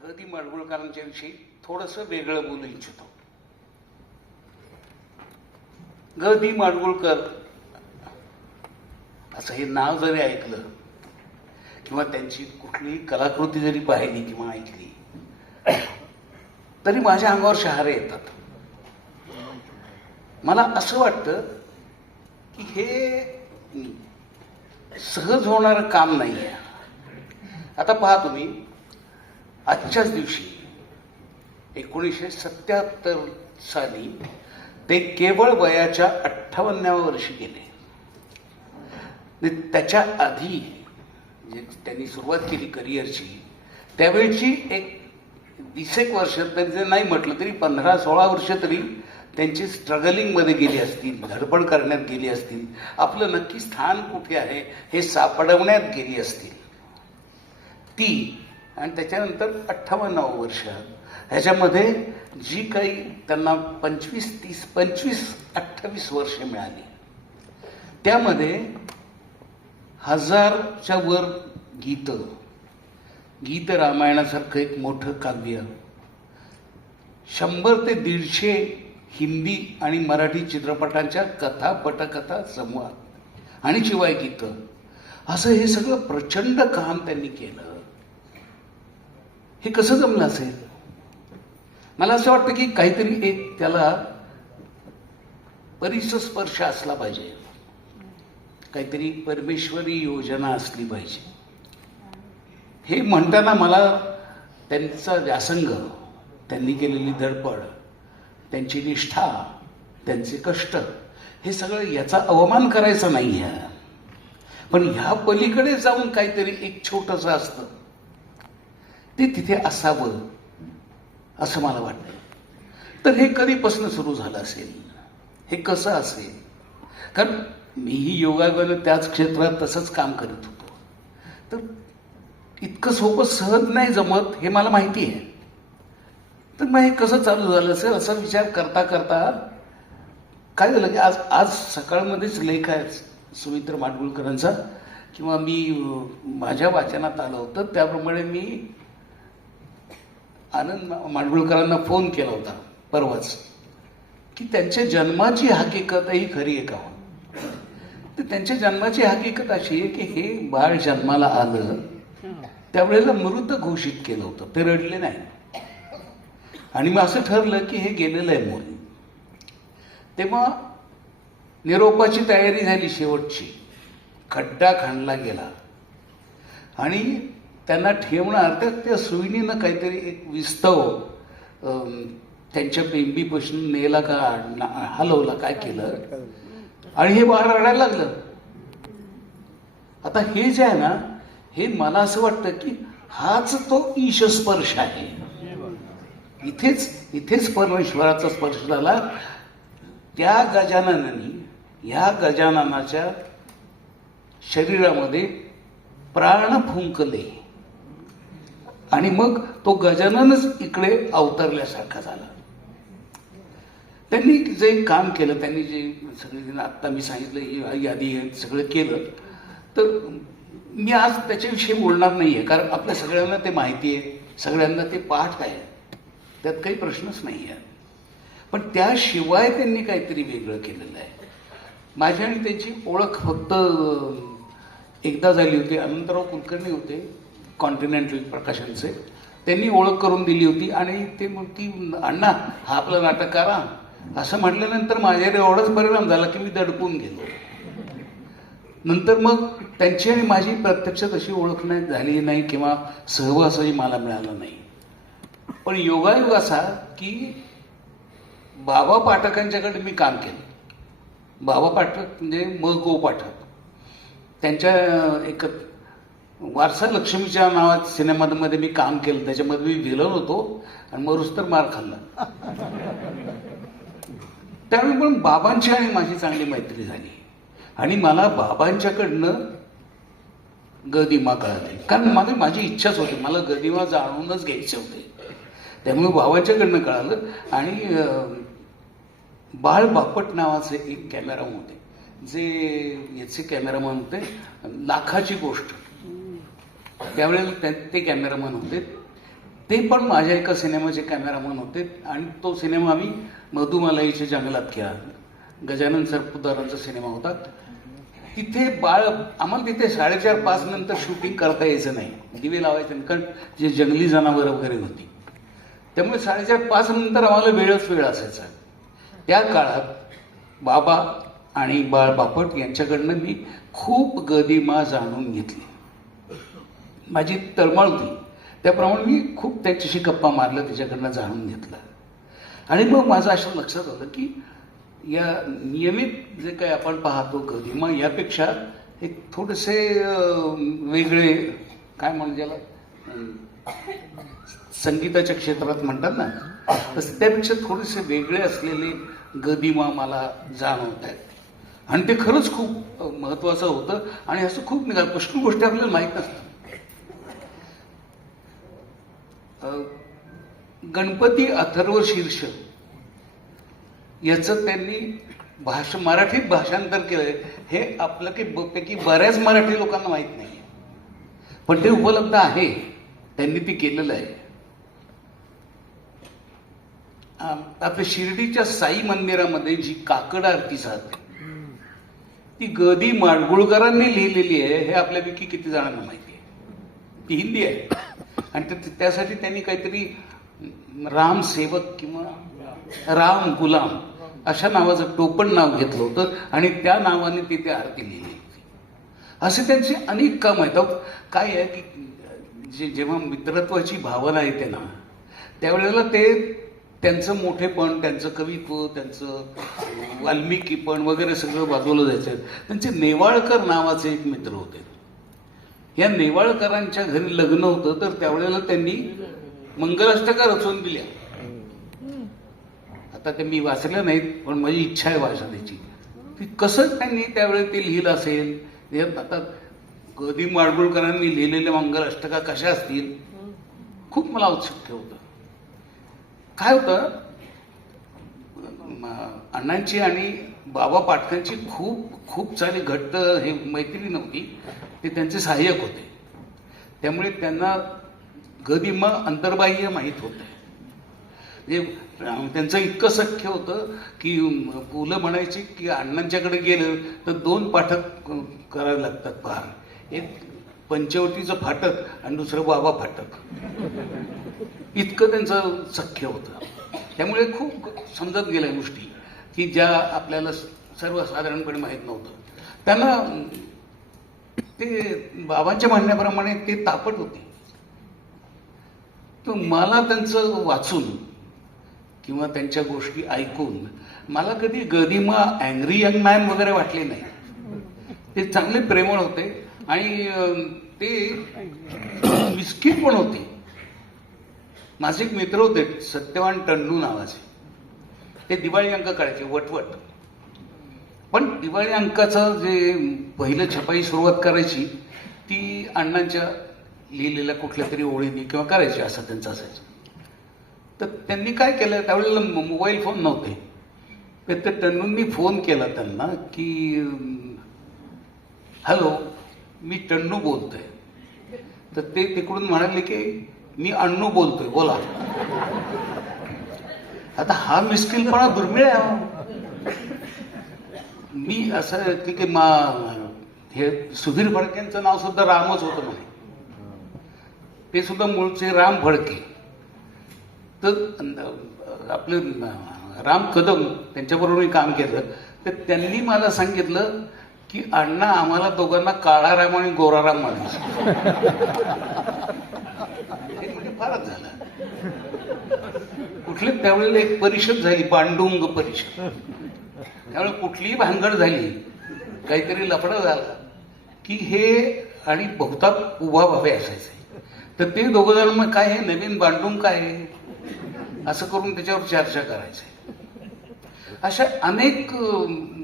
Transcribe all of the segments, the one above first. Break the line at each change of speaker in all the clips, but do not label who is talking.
ग दी माडगुळकरांच्या विषयी थोडंसं वेगळं बोलू इच्छितो. ग दी माडगुळकर असं हे नाव जरी ऐकलं किंवा त्यांची कुठलीही कलाकृती जरी पाहिली किंवा ऐकली तरी माझ्या अंगावर शहारे येतात. मला असं वाटतं की हे सहज होणारं काम नाही आहे आता पहा तुम्ही आजच्याच दिवशी एकोणीसशे सत्याहत्तर साली ते केवळ वयाच्या अठ्ठावन्नाव्या वर्षी गेले. त्याच्या आधी जे त्यांनी सुरुवात केली करिअरची त्यावेळची एक वीस एक वर्ष तरी जर नाही म्हटलं तरी पंधरा सोळा वर्ष तरी त्यांची स्ट्रगलिंगमध्ये गेली असतील धडपड करण्यात गेली असतील. आपलं नक्की स्थान कुठे आहे हे सापडवण्यात गेली असतील. ती आणि त्याच्यानंतर अठ्ठावन्नावं वर्ष. ह्याच्यामध्ये जी काही त्यांना पंचवीस तीस पंचवीस अठ्ठावीस वर्षे मिळाली. त्यामध्ये हजारच्या वर गीतं. गीत रामायणासारखं एक मोठं काव्य. शंभर ते दीडशे हिंदी आणि मराठी चित्रपटांच्या कथा पटकथा संवाद आणि शिवाय गीतं. असं हे सगळं प्रचंड काम त्यांनी केलं. हे कसं जमलं असेल? मला असं वाटतं की काहीतरी एक त्याला परिसस्पर्श असला पाहिजे. काहीतरी परमेश्वरी योजना असली पाहिजे. हे म्हणताना मला त्यांचा व्यासंग त्यांनी केलेली धडपड त्यांची निष्ठा त्यांचे कष्ट हे सगळं याचा अवमान करायचा नाही आहे पण ह्या पलीकडे जाऊन काहीतरी एक छोटंसं असतं. ते तिथे असावं असं मला वाटतं. तर हे कधीपासून सुरू झालं असेल? हे कसं असेल? कारण मीही योगायोगानं त्याच क्षेत्रात तसंच काम करत होतो. तर इतकं सोपं सहज नाही जमत हे मला माहिती आहे. तर मग हे कसं चालू झालं असेल? असा विचार करता करता काय झालं की आज आज सकाळमध्येच लेख आहे सुमित्र माडगुळकरांचा किंवा मी माझ्या वाचनात आलं होतं. त्याप्रमाणे मी आनंद मांडगुळकरांना माडगुळकरांना फोन केला होता परवाच की त्यांच्या जन्माची हकीकत ही खरी आहे का हो? तर त्यांच्या जन्माची हकीकत अशी आहे की हे बाळ जन्माला आलं त्यावेळेला मृत घोषित केलं होतं ते रडले नाही. आणि मग असं ठरलं की हे गेलेलं आहे मूल. तेव्हा निरोपाची तयारी झाली शेवटची. खड्डा खणला गेला. आणि त्यांना ठेवणार तर त्या सुईणीनं काहीतरी एक विस्तव त्यांच्या बेंबीपासून नेला का हलवला काय केलं? आणि हे बाळ रडायला लागलं. आता हे जे आहे ना हे मला असं वाटतं की हाच तो ईशस्पर्श आहे. इथेच इथेच परमेश्वराचा स्पर्श झाला. त्या गजाननाने ह्या गजाननाच्या शरीरामध्ये प्राण फुंकले. आणि मग तो गजाननच इकडे अवतरल्यासारखा झाला. त्यांनी जे काम केलं त्यांनी जे सगळे आत्ता मी सांगितलं ही यादी सगळं केलं तर मी आज त्याच्याविषयी बोलणार नाही आहे कारण आपल्या सगळ्यांना ते माहिती आहे सगळ्यांना ते पाठ आहे. त्यात काही प्रश्नच नाही आहे पण त्याशिवाय त्यांनी काहीतरी वेगळं केलेलं आहे. माझी आणि त्यांची ओळख फक्त एकदा झाली होती अनंतराव कुलकर्णी होते. कॉन्टिनेंटल प्रकाशनचे त्यांनी ओळख करून दिली होती आणि ते मग ती अण्णा हा आपलं नाटक करा. असं म्हटल्यानंतर माझ्यावर एवढाच परिणाम झाला की मी दडपून गेलो. नंतर मग त्यांची आणि माझी प्रत्यक्ष तशी ओळख नाही झाली नाही किंवा सहवासही मला मिळाला नाही. पण योगायोग असा की बाबा पाठकांच्याकडे मी काम केलं. बाबा पाठक म्हणजे म गो पाठक त्यांच्या एक वारसा लक्ष्मीच्या नावात सिनेमामध्ये मी काम केलं त्याच्यामध्ये मी विलन होतो आणि मरुस्तर मार खाल्ला. त्यावेळी पण बाबांची आणि माझी चांगली मैत्री झाली. आणि मला बाबांच्याकडनं गदिमा कळाले. कारण माझी माझी इच्छाच होती. मला गदिमा जाणूनच घ्यायचे होते. त्यामुळे बाबांच्याकडनं कळालं. आणि बाळ बापट नावाचे एक कॅमेरामन होते. जे याचे कॅमेरामन होते लाखाची गोष्ट. त्यावेळेला त्या- ते कॅमेरामन होते. ते पण माझ्या एका सिनेमाचे कॅमेरामन होते. आणि तो सिनेमा आम्ही मधुमालाईच्या जंगलात केला. गजानन सरपुदारांचा सिनेमा होता. तिथे बाळ आम्हाला तिथे साडेचार पाच नंतर शूटिंग करता यायचं नाही. दिवे लावायचे नाही कारण जे जंगली जनावरं वगैरे होती. त्यामुळे साडेचार पाच नंतर आम्हाला वेळच वेळ असायचा. त्या काळात बाबा आणि बाळ बापट यांच्याकडनं मी खूप गदिमा जाणून घेतली. माझी तळमळ होती. त्याप्रमाणे मी खूप त्याच्याशी गप्पा मारलं त्याच्याकडनं जाणून घेतलं. आणि मग माझं असं लक्षात आलं की या नियमित जे काही आपण पाहतो गदिमा यापेक्षा एक थोडेसे वेगळे काय म्हणजे ज्याला संगीताच्या क्षेत्रात म्हणतात ना तसं त्यापेक्षा थोडेसे वेगळे असलेले गदिमा मला जाणवत आहेत. आणि ते खरंच खूप महत्त्वाचं होतं. आणि असं खूप निघालं पुष्कळ गोष्टी आपल्याला माहीत नसतात. गणपती अथर्व शीर्ष याचं त्यांनी भाष मराठीत भाषांतर केलंय. हे आपलं की पैकी बऱ्याच मराठी लोकांना माहीत नाही. पण ते उपलब्ध आहे. त्यांनी ते केलेलं आहे. आपल्या शिर्डीच्या साई मंदिरामध्ये जी काकड आरती जाते ती गदी माडगुळकरांनी लिहिलेली आहे. हे आपल्यापैकी किती जणांना माहिती आहे? ती हिंदी आहे. आणि त्यासाठी त्यांनी काहीतरी राम सेवक किंवा राम गुलाम अशा नावाचं टोपण नाव घेतलं होतं आणि त्या नावाने ते ते आरती लिहिली होती. असे त्यांचे अनेक काम आहेत. अहो, काय आहे की जे जेव्हा मित्रत्वाची भावना येते ना त्यावेळेला ते त्यांचं मोठेपण त्यांचं कवित्व त्यांचं वाल्मिकीपण वगैरे सगळं बाजूला जायचं. त्यांचे नेवाळकर नावाचे एक मित्र होते. या नेवाळकरांच्या घरी लग्न होतं तर त्यावेळेला त्यांनी मंगलाष्टका रचून दिल्या. आता ते मी वाचल्या नाहीत पण माझी इच्छा आहे वाचण्याची. की कसं त्यांनी त्यावेळी ते लिहिलं असेल? आता गदी माडगुळकरांनी लिहिलेल्या मंगल अष्टका कशा असतील? खूप मला औत्सुक्य होतं. काय होतं? अण्णांची आणि बाबा पाटकांची खूप खूप सारी घट्ट हे मैत्री नव्हती. ते त्यांचे सहाय्यक होते. त्यामुळे त्यांना गदिमा अंतर्बाह्य माहीत होते. म्हणजे त्यांचं इतकं सख्य होतं की पुलं पु ल की अण्णांच्याकडे गेलं तर दोन पाठक करावे लागतात फार एक पंचवटीचं फाटक आणि दुसरं बाबा फाटक. इतकं त्यांचं सख्य होतं. त्यामुळे खूप समजत गेल्या गोष्टी की ज्या आपल्याला सर्वसाधारणपणे माहीत नव्हतं. त्यांना ते बाबांच्या म्हणण्याप्रमाणे ते तापट होते. तर मला त्यांचं वाचून किंवा त्यांच्या गोष्टी ऐकून मला कधी गदिमा अँग्री यंग मॅन वगैरे वाटले नाही. ते चांगले प्रेमळ होते आणि ते विस्किट पण होते. माझे एक मित्र होते सत्यवान टंडू नावाचे. ते दिवाळी अंक काढायचे वटवट. पण दिवाळी अंकाचं जे पहिलं छपाई सुरुवात करायची ती अण्णांच्या लिहिलेल्या कुठल्या तरी ओळीने किंवा करायची असं त्यांचं असायचं. तर त्यांनी काय केलं त्यावेळेला मोबाईल फोन नव्हते. तर त्या फोन केला त्यांना की हॅलो मी टण्णू बोलतोय. तर ते तिकडून म्हणाले की मी अण्णू बोलतोय बोला. आता हा मिस्किलपणा दुर्मिळ आहे. मी असं की की मा हे सुधीर फडकेंचं नाव सुद्धा रामच होतं म्हणे. ते सुद्धा मूळचे राम फडके तर आपले राम कदम त्यांच्याबरोबर मी काम केलं. तर त्यांनी मला सांगितलं की अण्णा आम्हाला दोघांना काळा राम आणि गोरा राम हे म्हणजे फारच झालं. कुठली त्यावेळेला एक परिषद झाली पांडुंग परिषद. त्यामुळे कुठलीही भानगड झाली काहीतरी लफडा झाला की हे आणि बहुता उभा भावे असायचे. तर ते दोघं जण मग काय हे नवीन बांडून काय असं करून त्याच्यावर चर्चा करायचे. अशा अनेक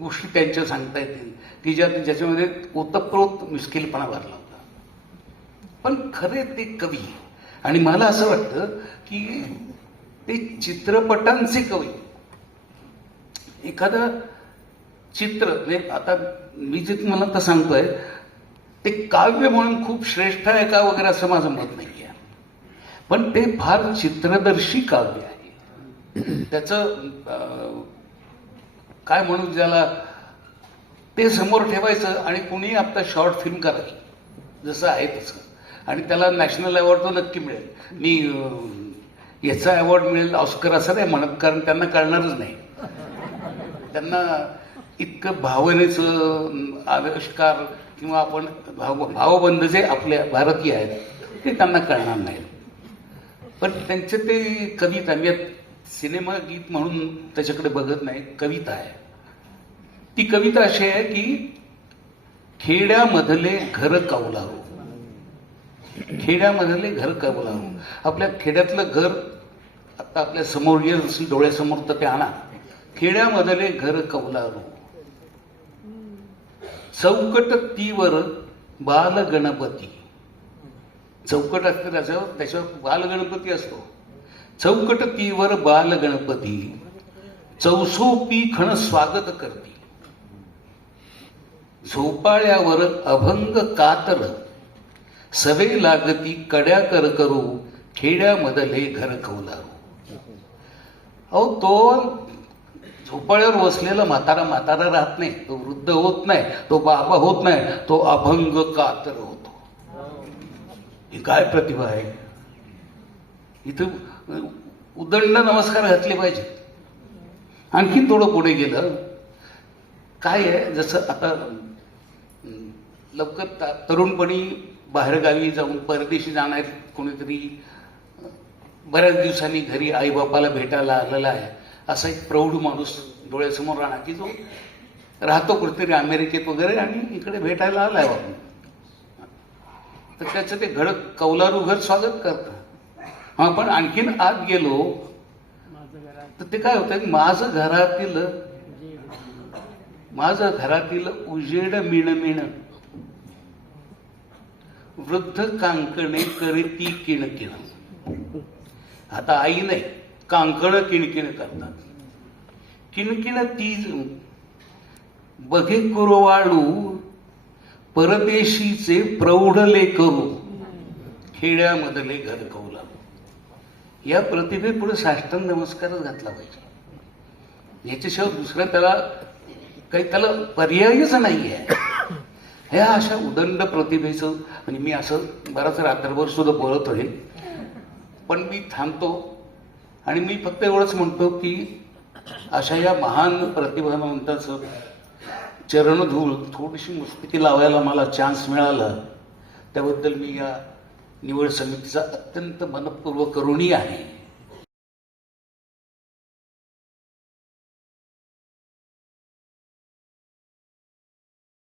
गोष्टी त्यांच्या सांगता येतील. की ज्या ज्याच्यामध्ये ओतप्रोत मिस्किलपणा भरला होता. पण खरे ते कवी आणि मला असं वाटतं की ते चित्रपटांचे कवी एखादं चित्र म्हणजे आता मी जे तुम्हाला आता सांगतोय ते काव्य म्हणून खूप श्रेष्ठ आहे का वगैरे असं माझं मत नाही आहे पण ते फार चित्रदर्शी काव्य आहे. त्याचं काय म्हणू ज्याला ते समोर ठेवायचं आणि कुणी आता शॉर्ट फिल्म करायची जसं आहे तसं. आणि त्याला नॅशनल अवॉर्ड तो नक्की मिळेल. मी याचा अवॉर्ड मिळेल ऑस्कर असं नाही म्हणत कारण त्यांना कळणारच नाही. त्यांना इतकं भावनेचं आविष्कार किंवा आपण भाव भावबंध जे आपल्या भारतीय आहेत ते त्यांना कळणार नाही. पण त्यांचे ते कविता मी सिनेमा गीत म्हणून त्याच्याकडे बघत नाही कविता आहे. ती कविता अशी आहे की खेड्यामधले घर कौलारू. खेड्यामधले घर कौलारू. आपल्या खेड्यातलं घर आता आपल्यासमोर येईल डोळ्यासमोर तर ते आणा. खेड्यामधले घर कौलारू. चौकट तीवर बालगणपती चौकट असते त्याच्यावर त्याच्यावर बालगणपती असतो. चौकट तीवर बालगणपती चौसोपी खण स्वागत करती. झोपाळ्यावर अभंग कातर. सवे लागती कड्या कर करू खेड्यामधले घर कौलारू अहो तो झोपाळ्यावर बसलेला म्हातारा म्हातारा राहत नाही. तो वृद्ध होत नाही तो बाबा होत नाही तो अभंग कातर होतो. ही काय प्रतिभा आहे? इथं उदंड नमस्कार घातले पाहिजे आणखीन थोडं पुढे गेलं. काय आहे? जसं आता लवकर तरुणपणी बाहेरगावी जाऊन परदेशी जाणार कोणीतरी बऱ्याच दिवसांनी घरी आईबापाला भेटायला आलेला आहे. असा एक प्रौढ माणूस डोळ्यासमोर राहणार की जो राहतो कुठेतरी अमेरिकेत वगैरे आणि इकडे भेटायला आलाय बाबा. तर त्याचं ते घड कौलारू घर स्वागत करतं. हा पण आणखीन आत गेलो तर ते काय होतं माझं घरातील माझं घरातील उजेड मिण मिण वृद्ध कांकणे करीती किणकिण. आता आई नाही. कांकळं किणकिण करतात. किणकिण तीज बघे कुरवाळू परदेशीचे प्रौढले करू खेड्यामधले घर कौला या प्रतिभेपुढे साष्टांग नमस्कारच घातला पाहिजे. याच्याशिवाय दुसरा त्याला काही त्याला पर्यायच नाही आहे ह्या अशा उदंड प्रतिभेचं आणि मी असं बराच रात्रभर सुद्धा बोलत राहील पण मी थांबतो. आणि मी फक्त एवढंच म्हणतो की अशा या महान प्रतिभावंताचं चरणधूळ थोडीशी मुस्तिकी लावायला मला चान्स मिळाला त्याबद्दल मी या निवड समितीचा अत्यंत मनपूर्वक ऋणी आहे.